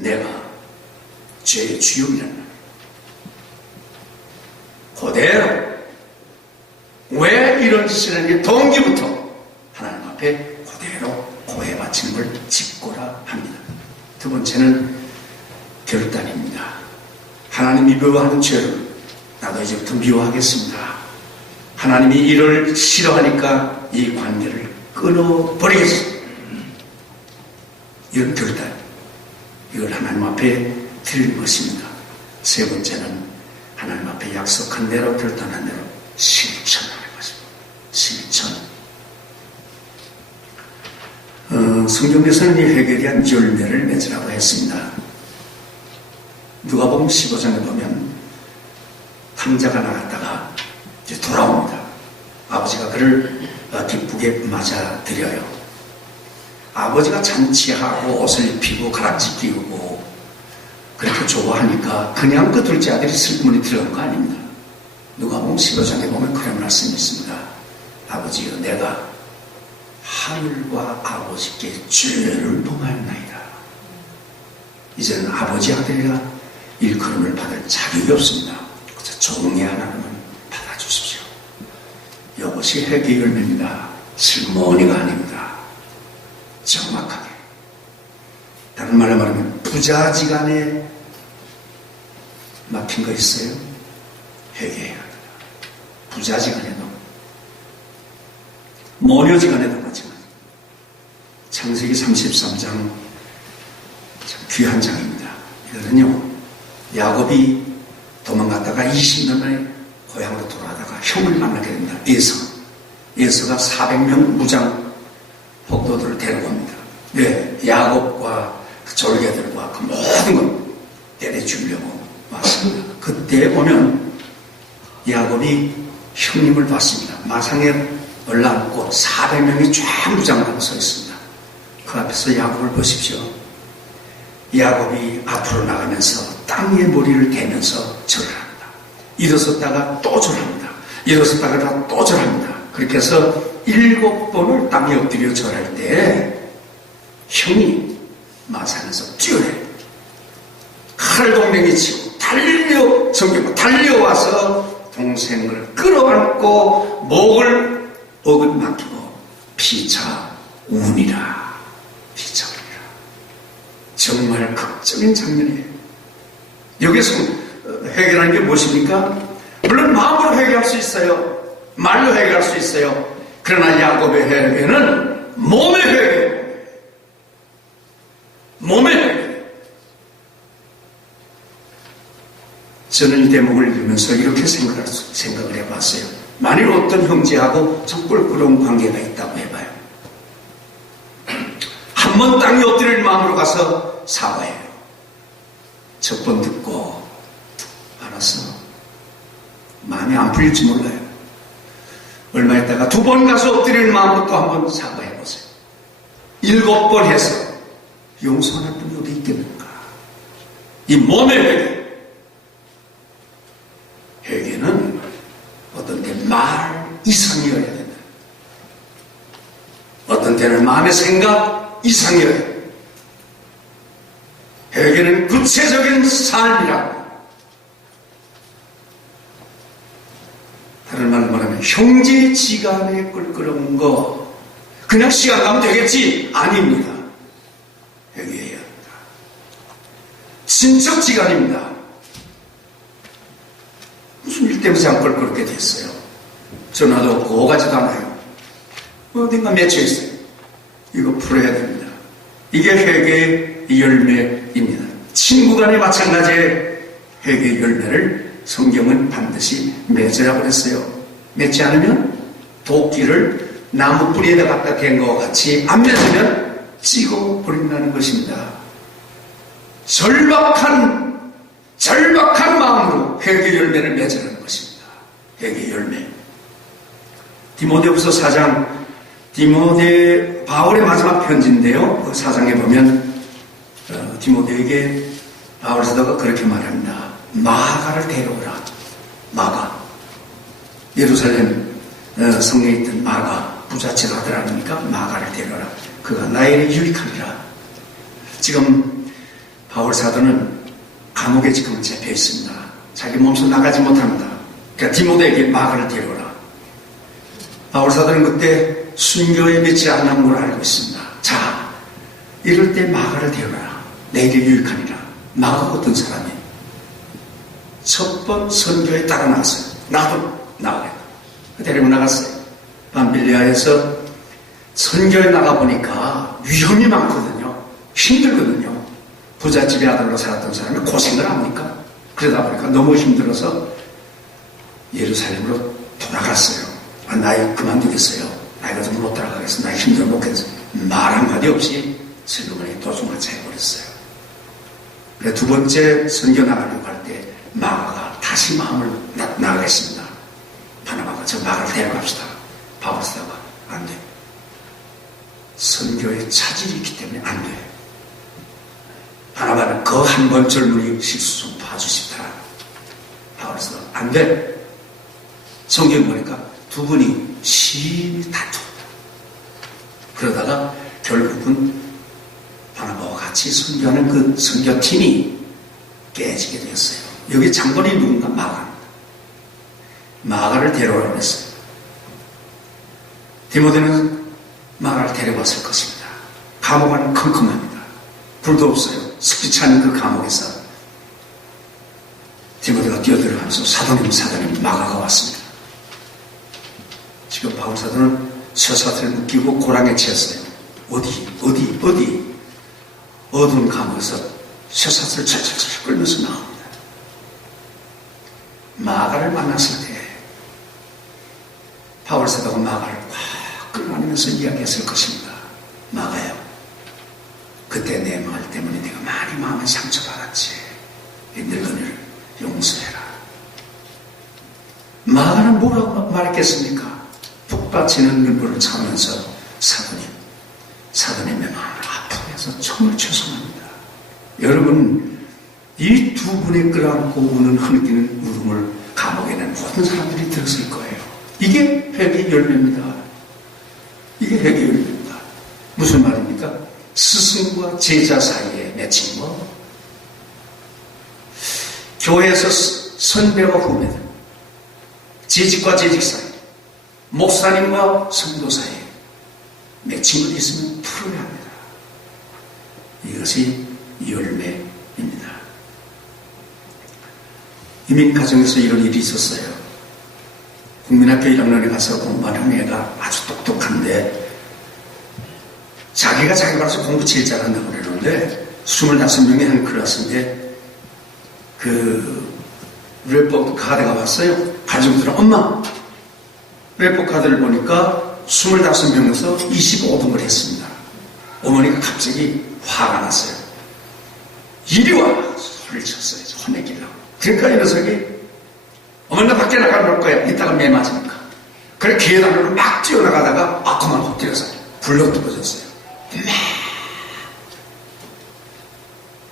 내가 죄의 주역이란 말이에요. 그대로 왜 이런 짓을 했는지 동기부터 하나님 앞에 그대로 고해 바치는 걸 직고라 합니다. 두 번째는 결단입니다. 하나님이 미워하는 죄를 나도 이제부터 미워하겠습니다. 하나님이 이를 싫어하니까 이 관계를 끊어버리겠습니다. 이런 결단, 이걸 하나님 앞에 드리는 것입니다. 세 번째는 하나님 앞에 약속한 대로 결단한 대로 실천하는 것입니다. 실천. 성경에서는 이 회개에 대한 열매를 맺으라고 했습니다. 누가복음 15장에 보면 탕자가 나갔다가 이제 돌아옵니다. 아버지가 그를 기쁘게 맞아들여요. 아버지가 잔치하고 옷을 입히고 가락지 끼우고 그렇게 좋아하니까 그냥 그 둘째 아들이 슬픔이 들어간 거 아닙니다. 누가복음 15장에 보면 그런 말씀이 있습니다. 아버지여, 내가 하늘과 아버지께 죄를 범하였나이다. 이제는 아버지 아들이라 일컬음을 받을 자격이 없습니다. 그저 종의 하나님은 받아주십시오. 이것이 회개의 열매입니다. 슬머니가 아닙니다. 정확하게. 다른 말로 말하면 부자지간에 막힌 거 있어요? 회개해야 합니다. 부자지간에도 모녀지간에도 마찬가지. 창세기 33장 참 귀한 장입니다. 이거는요, 야곱이 도망갔다가 20년 만에 고향으로 돌아가다가 형을 만나게 됩니다. 에서가 400명 무장 폭도들을 데려옵니다. 네, 야곱과 그 졸개들과 그 모든 걸 때려주려고 왔습니다. 그때 보면 야곱이 형님을 봤습니다. 마상에 올라앉고 400명이 쫙 무장하고 서 있습니다. 그 앞에서 야곱을 보십시오. 야곱이 앞으로 나가면서 땅에 머리를 대면서 절을 합니다. 일어섰다가 또 절합니다. 일어섰다가 또 절합니다. 그렇게 해서 7번을 땅에 엎드려 절할 때 형이 마산에서 뛰어내요. 칼동맹이 치고 달려와서 동생을 끌어안고 목을 막히고 피차 우니라. 피차 우니라. 정말 극적인 장면이에요. 여기서 회개라는 게 무엇입니까? 물론 마음으로 회개할 수 있어요. 말로 회개할 수 있어요. 그러나 야곱의 회개는 몸의 회개. 몸의 회개. 저는 이 대목을 읽으면서 이렇게 생각을 해봤어요. 만일 어떤 형제하고 참 꿀꿀한 관계가 있다고 해봐요. 한 번 땅에 엎드릴 마음으로 가서 사과해요. 첫 번 듣고 알았어. 마음이 안 풀릴지 몰라요. 얼마 있다가 2번 가서 엎드릴 마음으로 또 한 번 사과해보세요. 7번 해서 용서하는 분이 어디 있겠는가. 이 몸의 회개. 회개는 어떤 때 말 이상이어야 된다. 어떤 때는 마음의 생각 이상이어야 된다. 회개는 구체적인 삶이라고. 다른 말로 말하면 형제지간에 껄끄러운 거 그냥 시간 가면 되겠지? 아닙니다. 회개해야 합니다. 친척지간입니다. 무슨 일 때문에 안 껄끄럽게 됐어요? 전화도 없고 오가지도 않아요. 어딘가 맺혀 있어요. 이거 풀어야 됩니다. 이게 회개의 열매입니다. 친구간에 마찬가지의 회개의 열매를 성경은 반드시 맺으라고 그랬어요. 맺지 않으면 도끼를 나무 뿌리에다 갖다 댄 것과 같이 안 맺으면 찍어버린다는 것입니다. 절박한 마음으로 회개 열매를 맺으라는 것입니다. 회개 열매. 디모데후서 4장, 바울의 마지막 편지인데요. 그 4장에 보면 디모데에게 바울 사도가 그렇게 말합니다. 마가를 데려오라. 마가. 예루살렘 성에 있던 마가, 부잣집 아들 아닙니까? 마가를 데려오라. 그가 나의 유익하리라. 지금 바울 사도는 감옥에 지금 잡혀 있습니다. 자기 몸소 나가지 못합니다. 그러니까 디모데에게 마가를 데려오라. 바울 사도는 그때 순교에 믿지 않는 걸 알고 있습니다. 자, 이럴 때 마가를 데려오라. 내게 유익하니라. 마가가 어떤 사람이? 첫 번 선교에 따라 나갔어요. 나도 나가겠다. 데리고 나갔어요. 밤빌리아에서 선교에 나가보니까 위험이 많거든요. 힘들거든요. 부잣집의 아들로 살았던 사람이 고생을 합니까? 그러다 보니까 너무 힘들어서 예루살렘으로 돌아갔어요. 나이 그만두겠어요. 나이가 좀 못 따라가겠어. 나이 힘들어 못겠어. 말 한마디 없이 슬로건에 도중하차 해버렸어요. 그래 두 번째 선교 나가려고 할 때 마가가 다시 마음을 나가겠습니다. 바나바가 저 마가를 데려갑시다. 바울 사도가 안 돼. 선교에 차질이 있기 때문에 안 돼. 바나바는 그 한 번 젊은이 실수 좀 봐주십시다. 바울 사도 안 돼. 성경 보니까 두 분이 심히 다투었다. 그러다가 결국은 바나바와 같이 선교하는 그 선교팀이 깨지게 되었어요. 여기 장본이 누군가? 마가입니다. 마가를 데려오라고 했어요. 디모데는 마가를 데려왔을 것입니다. 감옥 안은 컴컴합니다. 불도 없어요. 습기 찬 그 감옥에서 디모데가 뛰어들어가면서 사도님 마가가 왔습니다. 지금 바울 사도는 쇠사슬을 묶이고 고랑에 채었어요. 어디 어두운 감옥에서 쇠사슬을 철철철 끌면서 나옵니다. 마가를 만났을 때 바울 사도가 마가를 꽉 끌어안으면서 이야기했을 것입니다. 마가요, 그때 내 말 때문에 내가 많이 마음에 상처받았지. 이 늙은이를 용서해라. 마가는 뭐라고 말했겠습니까? 푹 받치는 눈물을 참으면서 사도님의 마음을 아프게 해서 정말 죄송합니다. 여러분, 이 두 분의 끌어안고 우는 흐느끼는 울음을 감옥에 있는 모든 사람들이 들었을 거예요. 이게 회개의 열매입니다. 이게 회개의 열매입니다. 무슨 말입니까? 스승과 제자 사이에 맺힌 거, 교회에서 선배와 후배들, 재직과 재직 사이, 목사님과 성도 사이에 맺힌 것이 있으면 풀어야 합니다. 이것이 열매입니다. 이민 가정에서 이런 일이 있었어요. 국민학교 1학년에 가서 공부하는 애가 아주 똑똑한데 자기가 자기 가서 공부 제일 잘한다고 그러는데 25명이 한 클래스인데 그 레포트 카드가 왔어요. 가족들은 엄마 레포트 카드를 보니까 25명에서 25등을 했습니다. 어머니가 갑자기 화가 났어요. 이리 와! 소리를 쳤어요. 혼내기려고. 그러니까 이 녀석이 어머니 나 밖에 나가 볼 거야. 이따가 매 맞으니까. 그래 계단으로 막 뛰어나가다가 그만 엎드려서 불러 떨어졌어요.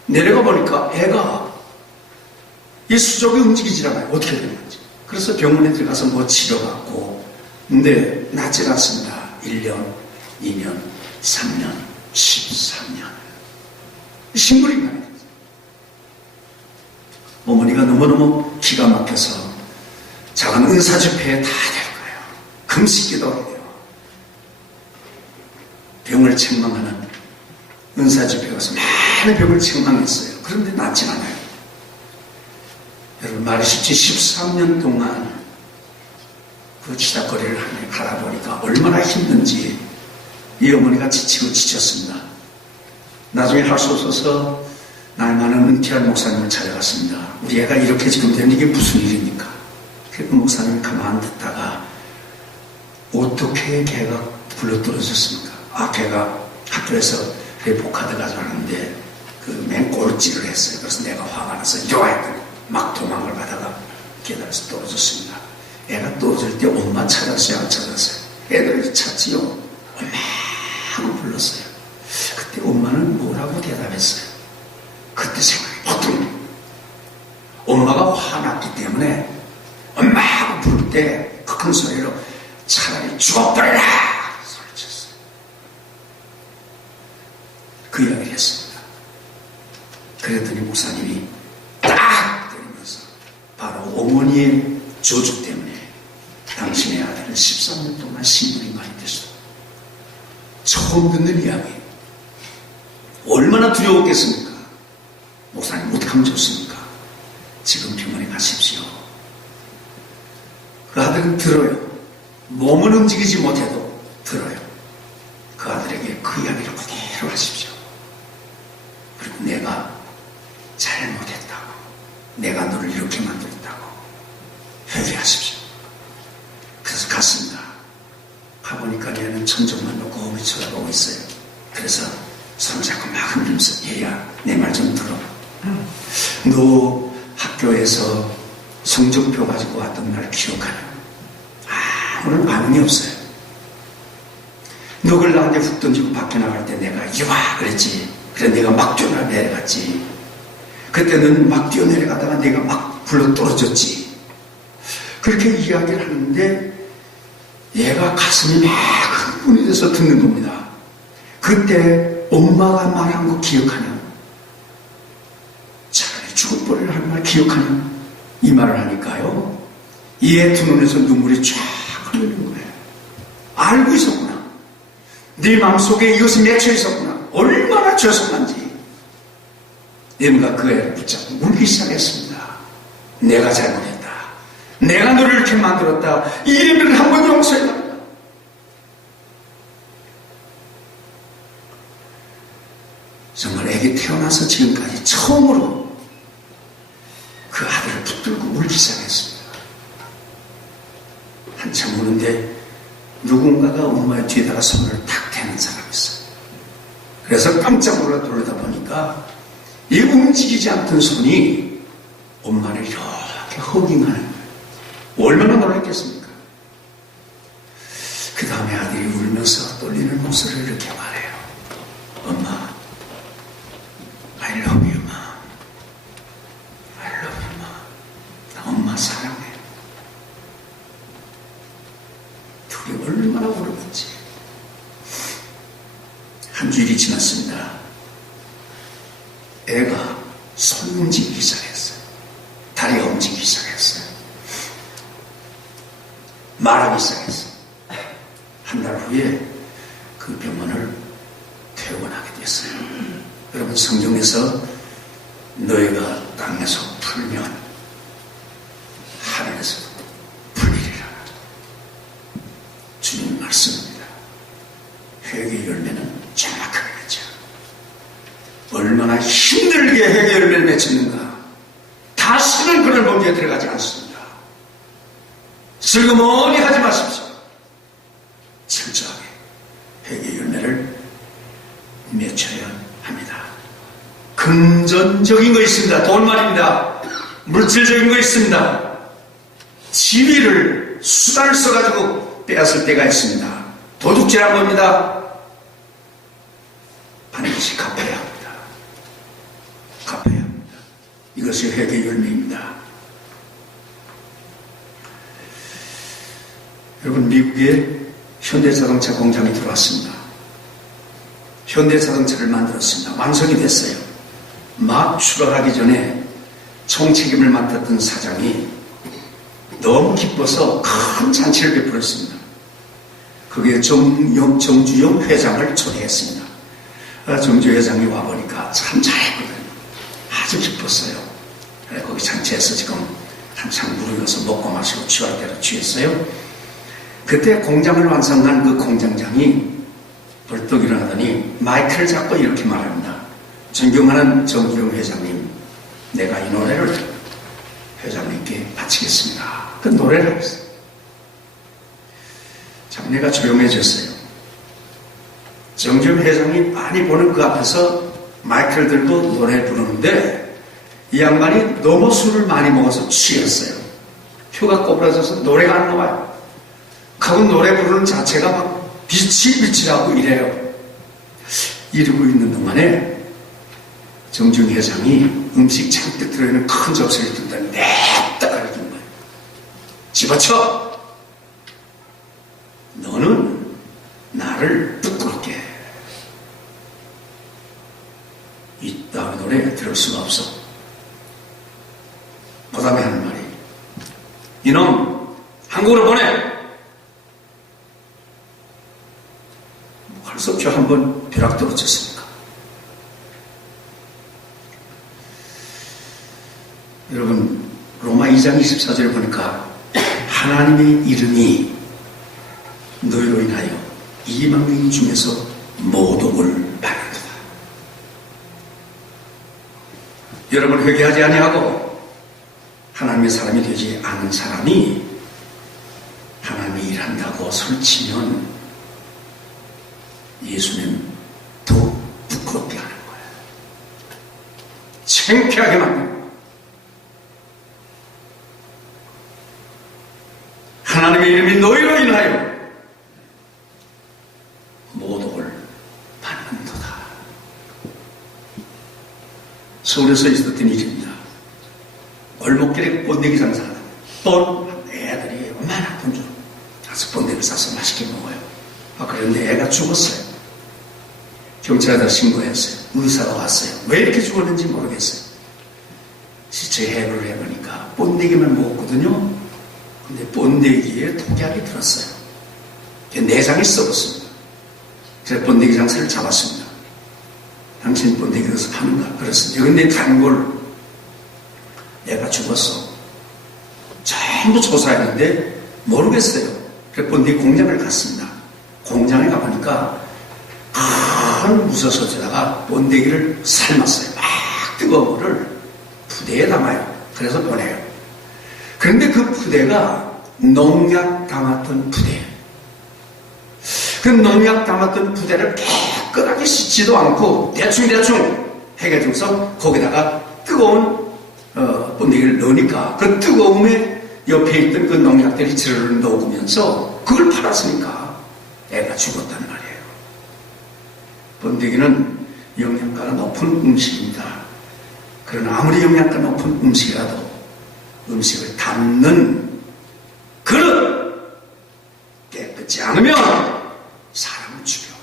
내려가 보니까 애가 이 수족이 움직이질 않아요. 어떻게 된 건지. 그래서 병원에 들어가서 뭐 치료받고 근데 낫질 않습니다. 1년, 2년, 3년, 13년 식물인간이 됐어요. 어머니가 너무너무 기가 막혀서 작은 은사집회에 다 될 거예요. 금식기도 해요. 병을 책망하는 은사집회 가서 많은 병을 책망했어요. 그런데 낫진 않아요. 여러분 말이 쉽지 13년 동안 그 치닫거리를 하다 보니까 얼마나 힘든지 이 어머니가 지치고 지쳤습니다. 나중에 할 수 없어서 나이 많은 은퇴한 목사님을 찾아갔습니다. 우리 애가 이렇게 지금 되는 이게 무슨 일입니까? 그 목사님이 가만 듣다가 어떻게 걔가 불러떨어졌습니까? 걔가 학교에서 레포카드 가져왔는데 그 맨 꼴찌를 했어요. 그래서 내가 화가 나서 이리 와 했더니 막 도망을 가다가 계단에서 떨어졌습니다. 애가 떨어질 때 엄마 찾았어요? 안 찾았어요? 애들이 찾지요. 엄마 하고 불렀어요. 그때 엄마는 뭐라고 대답했어요? 그때 생각이 보통 엄마가 화났기 때문에 엄마 하고 부를 때 그 큰 소리로 차라리 죽어버려라 소리쳤어요. 그 이야기를 했습니다. 그랬더니 목사님이 딱 때리면서 바로 어머니의 저주 때문에 당신의 아들은 13년 동안 신분이 많이 됐어. 처음 듣는 이야기. 얼마나 두려웠겠습니까? 목사님 어떡하면 좋습니까? 지금 병원에 가십시오. 그 아들은 들어요. 몸은 움직이지 못해도 들어요. 그 아들에게 그 이야기를 그대로 하십시오. 그리고 내가 잘못했다고, 내가 너를 이렇게 만들었다고 회개하십시오. 그래서 갔습니다. 가보니까 얘는 천정만 놓고 어머니 쳐다보고 있어요. 그래서 손을 잡고 막 흔들면서 얘야 내 말 좀 들어. 너 학교에서 성적표 가지고 왔던 날 기억하냐? 아무런 반응이 없어요. 너 그걸 나한테 훅 던지고 밖에 나갈 때 내가 이와 그랬지. 그래 내가 막 뛰어내려갔지. 그때는 막 뛰어내려가다가 내가 막 굴러 떨어졌지. 그렇게 이야기를 하는데 얘가 가슴이 막 흥분이 돼서 듣는 겁니다. 그때 엄마가 말한 거 기억하냐? 차라리 죽어버리라 한 말 기억하냐? 이 말을 하니까요. 얘 두 눈에서 눈물이 쫙 흘리는 거예요. 알고 있었구나. 네 마음속에 이것이 맺혀 있었구나. 얼마나 죄송한지. 얘가 그 애를 붙잡고 울기 시작했습니다. 내가 잘못했다. 내가 너를 이렇게 만들었다. 이 애를 한번 용서해달라. 정말 애기 태어나서 지금까지 처음으로 그 아들을 붙들고 울기 시작했습니다. 한참 우는데 누군가가 엄마의 뒤에다가 손을 탁 대는 사람이 있어요. 그래서 깜짝 놀라 돌아다 보니까 이 움직이지 않던 손이 엄마를 이렇게 허깅하는 거예요. 얼마나 놀랐겠습니까? 그 다음에 아들이 울면서 떨리는 목소리를 이렇게 말해요. 엄마, I love you, ma. I love you, ma. 나 엄마 사랑해. 둘이 얼마나 오래됐지. 한 주일이 지났습니다. 애가 손 움직이기 시작했어요. 다리가 움직이기 시작했어요. 말하기 시작했어요. 한 달 후에 그 병원을 퇴원하게 됐어요. 여러분 성경에서 너희가 땅에서 풀면 하늘에서도 풀리리라. 주님 말씀입니다. 회개 열매는 정확하게 맺죠. 얼마나 힘들게 회개 열매를 맺혔는가. 다시는 그런 범죄에 들어가지 않습니다. 슬그머니 하지 마십시오. 철저하게 회개 열매를 맺혀야 합니다. 금전적인 거 있습니다. 돈 말입니다. 물질적인 거 있습니다. 지위를 수단을 써가지고 빼앗을 때가 있습니다. 도둑질한 겁니다. 반드시 갚아야 합니다. 갚아야 합니다. 이것이 회개 열매입니다. 여러분 미국에 현대자동차 공장이 들어왔습니다. 현대자동차를 만들었습니다. 완성이 됐어요. 막 출발하기 전에 총책임을 맡았던 사장이 너무 기뻐서 큰 잔치를 베풀었습니다. 거기에 정주영 회장을 초대했습니다. 정주 회장이 와보니까 참 잘했거든요. 아주 기뻤어요. 거기 잔치에서 지금 한창 무르익어서 먹고 마시고 취할 대로 취했어요. 그때 공장을 완성한 그 공장장이 벌떡 일어나더니 마이크를 잡고 이렇게 말합니다. 존경하는 정주영 회장님, 내가 이 노래를 회장님께 바치겠습니다. 그 노래를 했어요. 장례가 조용해졌어요. 정주영 회장이 많이 보는 그 앞에서 마이크를 들고 노래 부르는데 이 양반이 너무 술을 많이 먹어서 취했어요. 혀가 꼬부라져서 노래가 안 나와요. 하고 노래 부르는 자체가 막 빛이라고 이래요. 이러고 있는 동안에 정주영 회장이 음식 잔뜩 들어있는 큰 접시를 든다 냅다 가르친 거예요. 집어쳐! 너는 나를 부끄럽게 해. 이 다음 노래 들을 수가 없어. 그 다음에 하는 말이, 이놈 한국으로 보내. 할 수 없죠. 한번 벼락 떨어졌으니까. 여러분, 로마 2장 24절에 보니까 하나님의 이름이 너희로 인하여 이방인 중에서 모독을 받는다. 여러분, 회개하지 아니하고 하나님의 사람이 되지 않은 사람이 하나님이 일한다고 설치면 예수님 더 부끄럽게 하는 거예요. 창피하게 만드는 거예요. 하나님의 이름이 너희로 인하여 모독을 받는도다. 서울에서 있었던 일입니다. 골목길에 번데기 장사하는 애들이 얼마나 돈 줘. 가서 번데기를 싸서 맛있게 먹어요. 그런데 애가 죽었어요. 경찰에다 신고했어요. 의사가 왔어요. 왜 이렇게 죽었는지 모르겠어요. 시체 해부를 해보니까 번데기만 먹었거든요. 근데 번데기에 독약이 들었어요. 내장이 썩었습니다. 제가 번데기 장사를 잡았습니다. 당신 번데기 넣어서 파는가? 그랬습니다. 근데 단골 애가 죽었어. 전부 조사했는데 모르겠어요. 그래서 번데기 공장을 갔습니다. 공장에 가보니까 큰 무서솥에다가 번데기를 삶았어요. 막 뜨거운 물을 부대에 담아요. 그래서 보내요. 그런데 그 부대가 농약 담았던 부대. 그 농약 담았던 부대를 깨끗하게 씻지도 않고 대충 해가지고서 거기다가 뜨거운 번데기를 넣으니까 그 뜨거움에 옆에 있던 그 농약들이 지르르 녹으면서 그걸 팔았으니까 애가 죽었단 말이에요. 번데기는 영양가가 높은 음식입니다. 그러나 아무리 영양가 높은 음식이라도 음식을 담는 그릇 깨끗지 않으면 사람을 죽여.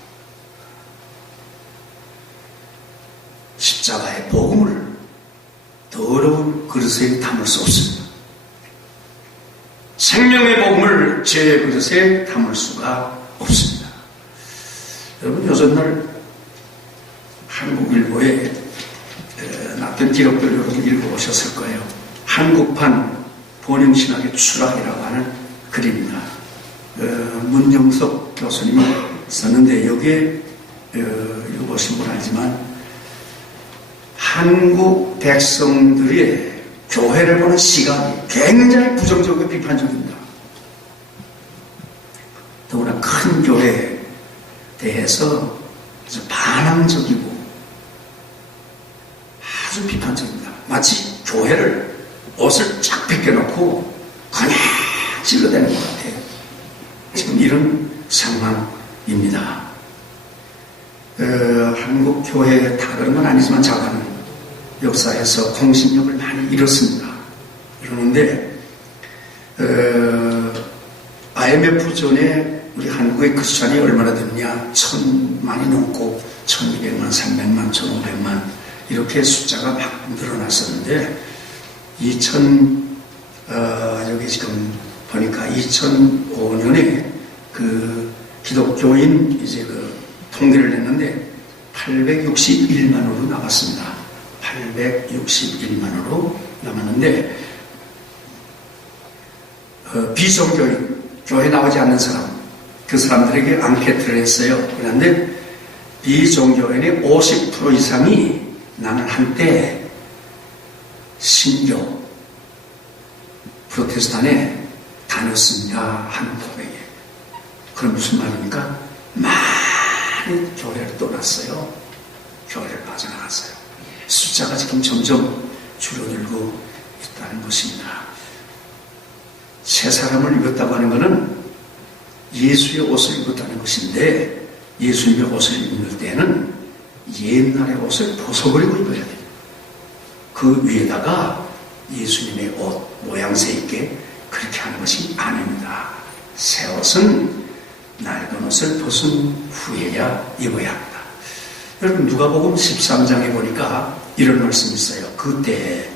십자가의 복음을 더러운 그릇에 담을 수 없습니다. 생명의 복음을 제 그릇에 담을 수가 없습니다. 여러분, 요즘날 한국일보에 났던 기록들 여러분 읽어보셨을 거예요. 한국판 번영신학의 추락이라고 하는 글입니다. 문정석 교수님이 썼는데 여기에 읽어보신 분 알지만 한국 백성들의 교회를 보는 시각이 굉장히 부정적이고 비판적입니다. 더구나 큰 교회에 대해서 아주 반항적이고 아주 비판적입니다. 마치 교회를 옷을 쫙 벗겨놓고 그냥 찔러대는 것 같아요. 지금 이런 상황입니다. 한국 교회 다 그런 건 아니지만 작은 역사에서 공신력을 많이 잃었습니다. 그러는데 IMF 전에 우리 한국의 크리스찬이 얼마나 됐느냐? 1,000만이 넘고 1,200만, 300만, 1,500만 이렇게 숫자가 막 늘어났었는데 여기 지금 보니까 2005년에 그 기독교인 이제 그 통계를 냈는데 861만으로 나왔습니다. 861만으로 남았는데 비종교인, 교회 나오지 않는 사람, 그 사람들에게 앙케트를 했어요. 그런데 비종교인의 50% 이상이 나는 한때 신교, 프로테스탄에 다녔습니다 하는 고백이에요. 그럼 무슨 말입니까? 많이 교회를 떠났어요. 교회를 빠져나갔어요. 숫자가 지금 점점 줄어들고 있다는 것입니다. 새 사람을 입었다고 하는 것은 예수의 옷을 입었다는 것인데 예수님의 옷을 입을 때는 옛날의 옷을 벗어버리고 입어야 돼요. 그 위에다가 예수님의 옷 모양새 있게 그렇게 하는 것이 아닙니다. 새 옷은 낡은 옷을 벗은 후에야 입어야 합니다. 여러분 누가복음 13장에 보니까 이런 말씀이 있어요. 그때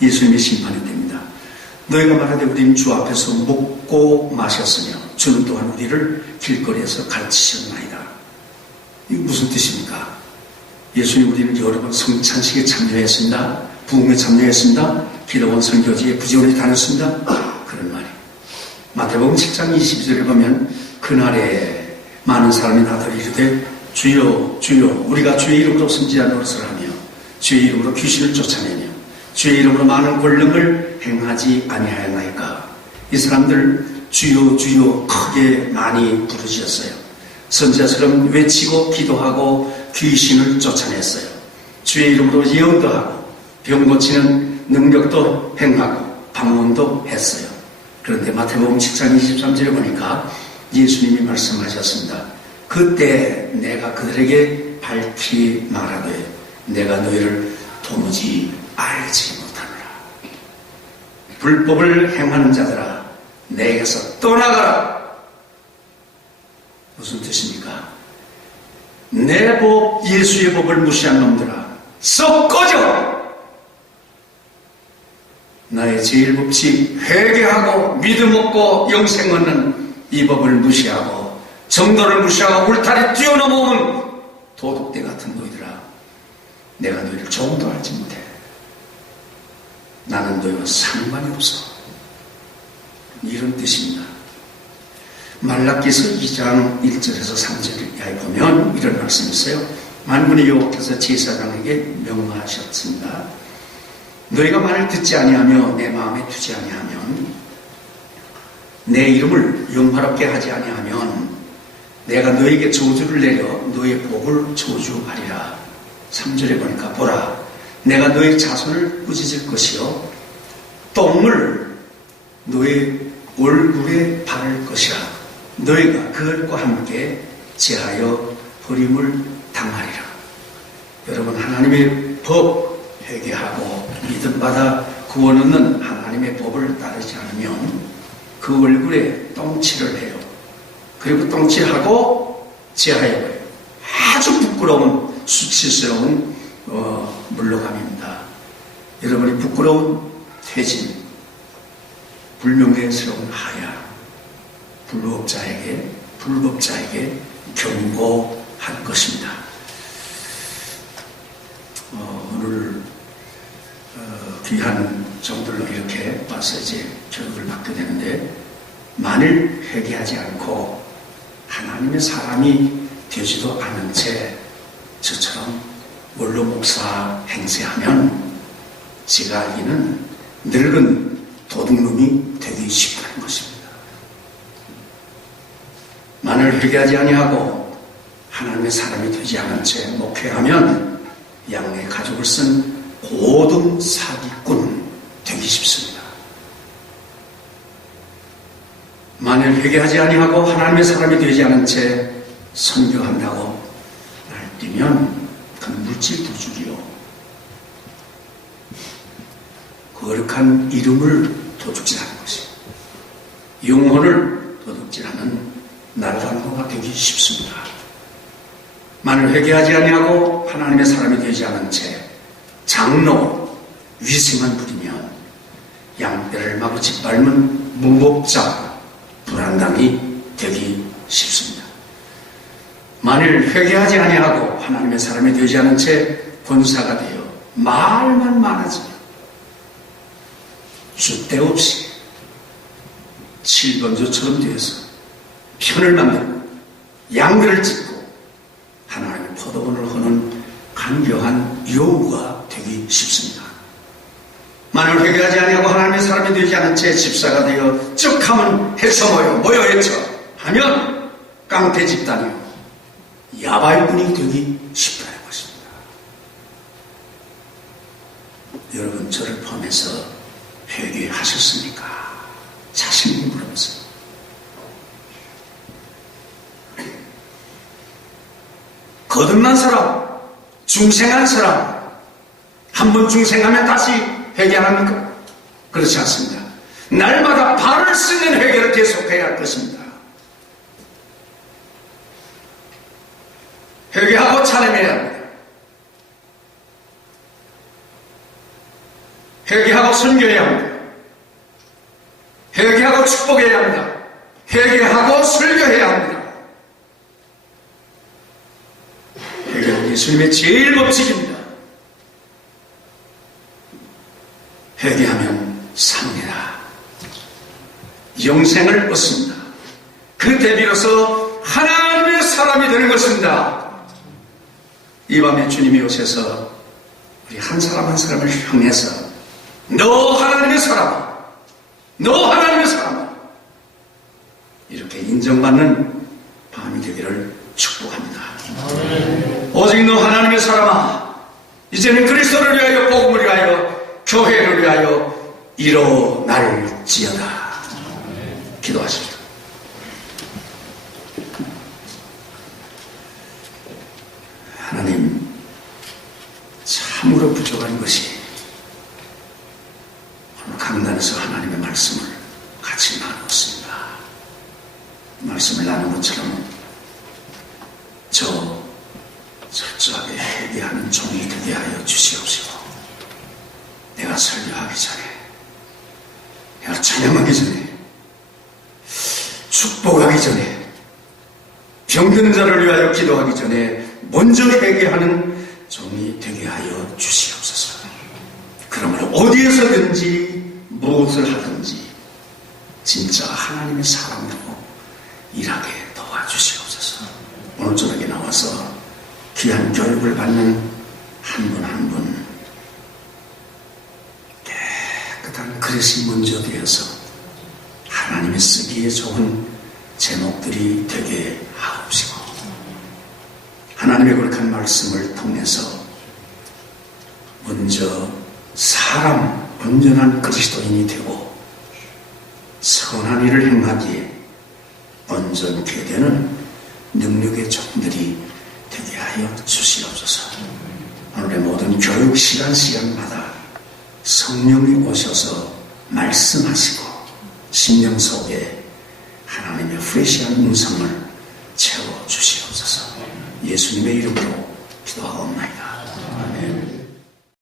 예수님의 심판이 됩니다. 너희가 말하되 우리는 주 앞에서 먹고 마셨으며 주는 또한 우리를 길거리에서 가르치셨나이다. 이게 무슨 뜻입니까? 예수님 우리는 여러 번 성찬식에 참여했습니다. 부흥에 참여했습니다. 기도원 선교지에 부지런히 다녔습니다. 그런 말이에요. 마태복음 7장 22절에 보면 그날에 많은 사람이 나더러 이르되 주여 주여 우리가 주의 이름으로 선지자 노릇을 하며 주의 이름으로 귀신을 쫓아내며 주의 이름으로 많은 권능을 행하지 아니하였나이까. 이 사람들 주여 주여 크게 많이 부르짖었어요. 선지자처럼 외치고 기도하고 귀신을 쫓아냈어요. 주의 이름으로 예언도 하고 병 고치는 능력도 행하고 방언도 했어요. 그런데 마태복음 7장 23절에 보니까 예수님이 말씀하셨습니다. 그때 내가 그들에게 밝히 말하되 내가 너희를 도무지 알지 못하노라. 불법을 행하는 자들아 내게서 떠나가라. 무슨 뜻입니까? 내 법, 예수의 법을 무시한 놈들아 썩 꺼져. 나의 제일 법칙 회개하고 믿음 없고 영생 얻는 이 법을 무시하고 정도를 무시하고 울타리 뛰어넘어온 도둑대 같은 너희들아 내가 너희를 조금도 알지 못해. 나는 너희와 상관이 없어. 이런 뜻입니다. 말라기서 2장 1절에서 3절에 보면 이런 말씀이 있어요. 만군의 여호와께서 제사장에게 명하셨습니다. 너희가 말을 듣지 아니하며 내 마음에 두지 아니하면 내 이름을 영화롭게 하지 아니하면 내가 너에게 저주를 내려 너의 복을 저주하리라. 3절에 보니까 보라 내가 너의 자손을 꾸짖을 것이요 똥을 너의 얼굴에 바를 것이라. 너희가 그것과 함께 제하여 버림을 당하리라. 여러분 하나님의 법 회개하고 믿음받아 구원 얻는 하나님의 법을 따르지 않으면 그 얼굴에 똥칠을 해요. 그리고 똥칠하고 제하여버려요. 아주 부끄러운 수치스러운 물러감입니다. 여러분이 부끄러운 퇴진, 불명예스러운 하야, 불법자에게 경고할 것입니다. 오늘 귀한 정들로 이렇게 와서 이제 교육을 받게 되는데 만일 회개하지 않고 하나님의 사람이 되지도 않은 채 저처럼 원로 목사 행세하면 제가 알기는 늙은 도둑놈이 되기 쉽다는 것입니다. 만일 회개하지 아니하고 하나님의 사람이 되지 않은 채 목회하면 양의 가죽을 쓴 고등 사기꾼 되기 쉽습니다. 만일 회개하지 아니하고 하나님의 사람이 되지 않은 채 선교한다고 날뛰면 그 물질 도둑이요 거룩한 이름을 도둑질하는 것입니다. 영혼을 도둑질하는 날강도가 되기 쉽습니다. 만일 회개하지 아니하고 하나님의 사람이 되지 않은 채 장로, 위생만 부리면 양떼를 마구 짓밟는 무법자, 불안당이 되기 쉽습니다. 만일 회개하지 아니하고 하나님의 사람이 되지 않은 채 권사가 되어 말만 많아지며 줏대 없이 7번조처럼 되어서 편을 만들고 양들을 찢고 하나님의 포도원을 허는 간교한 여우가 되기 쉽습니다. 만일 회개하지 아니하고 하나님의 사람이 되지 않은 채 집사가 되어 쩍하면 해쳐 모여 해쳐 하면 깡패 집단이요 야발꾼이 되기 쉽다는 것입니다. 여러분 저를 포함해서 회개하셨습니까? 자신이 물어보세요. 거듭난 사람, 중생한 사람, 한 번 중생하면 다시 회개 안 합니까? 그렇지 않습니다. 날마다 발을 쓰는 회개를 계속해야 할 것입니다. 회개하고 찬양해야 합니다. 회개하고 선교해야 합니다. 회개하고 축복해야 합니다. 회개하고 설교해야 합니다. 회개는 예수님의 제일 법칙입니다. 회개하면 삽니다. 영생을 얻습니다. 그 대비로서 하나님의 사람이 되는 것입니다. 이 밤에 주님이 오셔서 우리 한 사람 한 사람을 향해서 너 하나님의 사람, 너 하나님의 사람, 이렇게 인정받는 밤이 되기를 축복합니다. 오직 너 하나님의 사람아, 이제는 그리스도를 위하여, 복음을 위하여, 교회를 위하여 일어날지어다. 기도하십시오. 하나님, 참으로 부족한 것이 오늘 강단에서 하나님의 말씀을 같이 나누었습니다. 말씀을 나눈 것처럼 저 철저하게 회개하는 종이 되게 하여 주시옵시고, 내가 설교하기 전에, 내가 찬양하기 전에, 축복하기 전에, 병든 자를 위하여 기도하기 전에 먼저 회개하는 종이 되게 하여 주시옵소서. 그러므로 어디에서든지 무엇을 하든지 진짜 하나님의 사람으로 일하게 도와주시옵소서. 오늘 저녁에 나와서 귀한 교육을 받는 한 분 한 분 깨끗한 그릇이 먼저 되어서 하나님의 쓰기에 좋은 제목들이 되게 하옵시고, 하나님의 거룩한 말씀을 통해서 먼저 사람, 온전한 그리스도인이 되고 선한 일을 행하기에 온전케 되는 능력의 종들이 되게 하여 주시옵소서. 오늘의 모든 교육 시간마다 성령이 오셔서 말씀하시고 심령 속에 하나님의 프레시한 음성을 채워주시옵소서. 예수님의 이름으로 기도하옵나이다. 아멘.